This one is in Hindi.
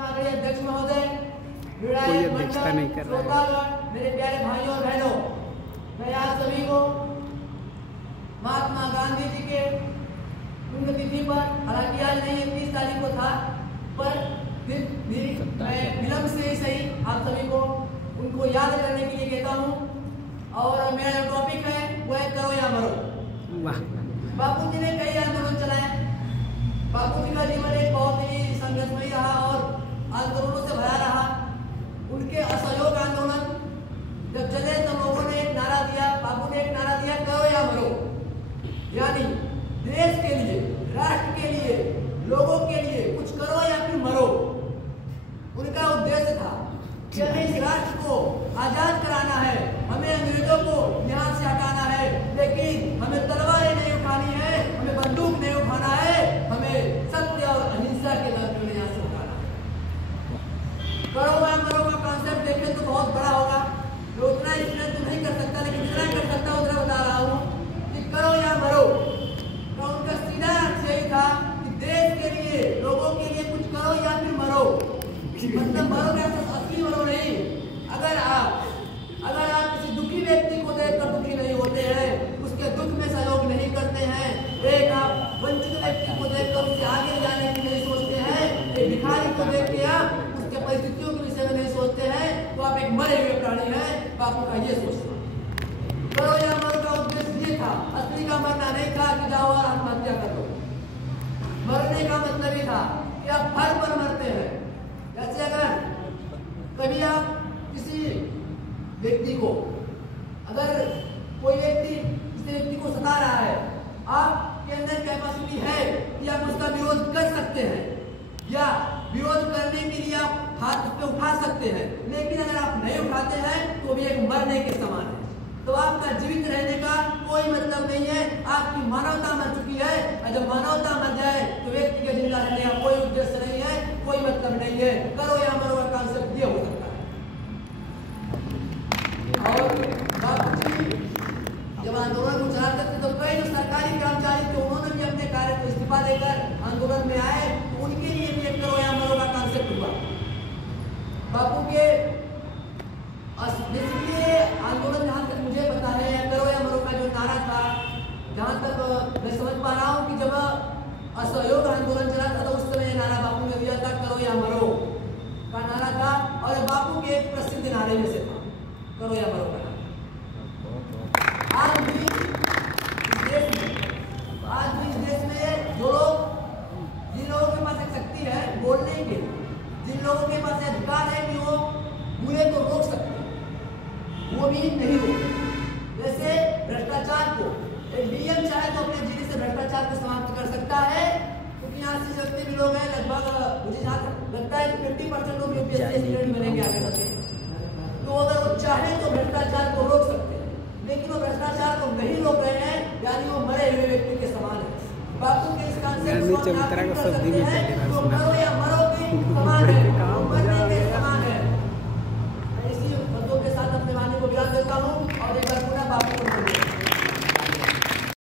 अध्यक्ष महोदय, कोई अध्यक्षता नहीं कर रहा है। मेरे प्यारे भाइयों और बहनों, मैं आप सभी को महात्मा गांधी जी के पुण्यतिथि पर, हालांकि आज नहीं 31 तारीख को था, पर मैं विलम्ब से ही सही आप सभी को उनको याद करने के लिए कहता हूँ। और मेरा जो टॉपिक है वो है करो या मरो। बापू जी ने कई आंदोलन चलाए। बापू जी का जीवन एक बहुत ही संघर्षमयी रहा और आंदोलनों से भरा रहा। उनके असहयोग आंदोलन जब चले तो लोगों ने एक नारा दिया, बापू ने एक नारा दिया, करो या मरो। यानी देश के लिए, राष्ट्र के लिए, लोगों के लिए कुछ करो या फिर मरो। उनका उद्देश्य था कि हमें इस राष्ट्र को आजाद कराना है, हमें अंग्रेजों को यहाँ से हटाना है, लेकिन हमें तलवारें नहीं उठानी है, हमें बंदूक नहीं उठाना है, हमें सत्य और अहिंसा के लक्ष्य में यहाँ से उठाना है। करो या मरो का कॉन्सेप्ट देखें तो बहुत बड़ा होगा, जो उतना एक्सप्लेन तो नहीं कर सकता, लेकिन जितना कर सकता उतना बता रहा हूँ कि करो या मरो तो उनका सीधा अर्थ यही था कि देश के लिए, लोगों के लिए कुछ करो या फिर मरो। मतलब मरो का असली मरो नहीं। अगर आप किसी दुखी व्यक्ति को देखकर दुखी नहीं होते हैं, उसके दुख में सहयोग नहीं करते हैं, एक आप वंचित व्यक्ति को देखकर उससे आगे जाने की नहीं सोचते हैं, एक भिखारी को देख के आप उसके परिस्थितियों के विषय में नहीं सोचते हैं, तो आप एक मरे हुए प्राणी हैं। बापू का ये सोचते हैं। करो या मरो का उद्देश्य ये था। असली का मरना नहीं था कि जाओ और आत्महत्या कर दो। मरने का मतलब ये था कि आप फल पर मरते हैं। जैसे अगर कभी आप किसी व्यक्ति को, अगर कोई व्यक्ति किसी व्यक्ति को सता रहा है, आपके अंदर कैपेसिटी है कि आप उसका विरोध कर सकते हैं या विरोध करने के लिए आप हाथ उस पर उठा सकते हैं, लेकिन अगर आप नहीं उठाते हैं तो भी एक मरने के समान है। तो आपका जीवित रहने का कोई मतलब नहीं है, आपकी मानवता मर चुकी है। और जब मानवता मर जाए तो व्यक्ति के जिंदा रहने का कोई उद्देश्य नहीं है, कोई मतलब नहीं है। करो या मरो का कॉन्सेप्ट ये हो सकता है। और बापू जी जब आंदोलन को चलाते थे तो कई जो सरकारी कर्मचारी थे उन्होंने भी अपने कार्य को इस्तीफा देकर आंदोलन में आए, तो उनके लिए भी एक करो या मरो का कॉन्सेप्ट हुआ। बापू के इसलिए आंदोलन जहाँ तक मुझे पता है, करो या मरो का जो नारा था, जहाँ तक मैं समझ पा रहा हूँ कि जब असहयोग आंदोलन चला था तो उस समय नारा बापू ने दिया था, करो या मरो का नारा था। और बापू के एक प्रसिद्ध नारे में से था करो या मरो का नारा। आज भी इस देश में जो लोग, जिन लोगों के पास एक शक्ति है बोलने के, जिन लोगों के पास अधिकार है कि वो बुरे को रोक सकते हैं, वो भी नहीं रोकते। जैसे भ्रष्टाचार को एक डीएम चाहे तो अपने जिले से भ्रष्टाचार को समाप्त कर सकता है, क्योंकि यहाँ से जितने भी लोग हैं लगभग मुझे जहाँ लगता है कि 50% लोग यूपीएससी बनेंगे आगे चलते। तो अगर वो चाहे तो भ्रष्टाचार को रोक सकते हैं, लेकिन वो भ्रष्टाचार को नहीं रोक रहे हैं, यानी वो मरे हुए व्यक्ति के समान है। बापू के इस कॉन्सेप्ट को आप कर सकते हैं, तो करो या